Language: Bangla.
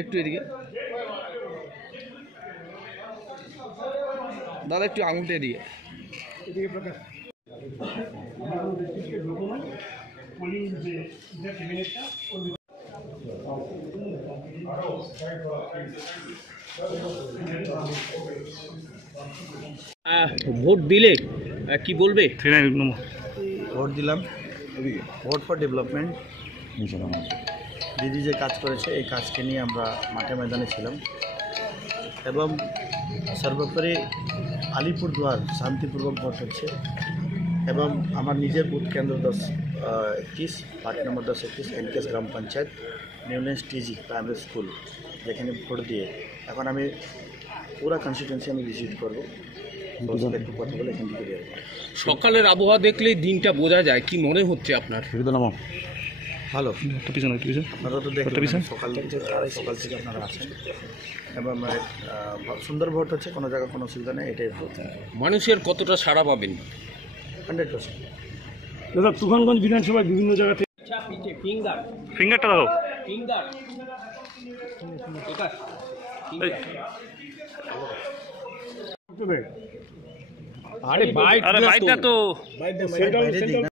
একটু এদিকে দাদা, একটু আঙুলটা এদিকে। ভোট দিলে কি বলবে? ভোট দিলাম, ভোট ফর ডেভেলপমেন্ট। দিদি যে কাজ করেছে এই কাজকে নিয়ে আমরা মাঠে ময়দানে ছিলাম এবং সর্বোপরি আলিপুরদুয়ার শান্তিপূর্বক ভোট হচ্ছে এবং আমার নিজের বুথ কেন্দ্র 10-21 পার্ট নম্বর 10-21 এনকেএস গ্রাম panchayat Newlands TG primary school, যেখানে ভোট দিয়ে এখন আমি পুরা কনস্টিটিউয়েন্সি আমি ভিজিট করবো। একটু কথা বলে এখান থেকে বেরোবো। সকালের আবহাওয়া দেখলেই দিনটা বোঝা যায়, কি মনে হচ্ছে আপনার? ভালো, আপনারা তো দেখলেন সকাল থেকে আপনারা আছেন এবং সুন্দর ভোট হচ্ছে, কোনো জায়গায় কোনো অসুবিধা নেই। এটাই ভোট। মানুষের কতটা সাড়া পাবেন? 100%। দাদা, তুফানগঞ্জ বিধানসভায় বিভিন্ন জায়গা থেকে ফিঙ্গারটা দাও। আরে বাইকটা তো বাইরে দিই না।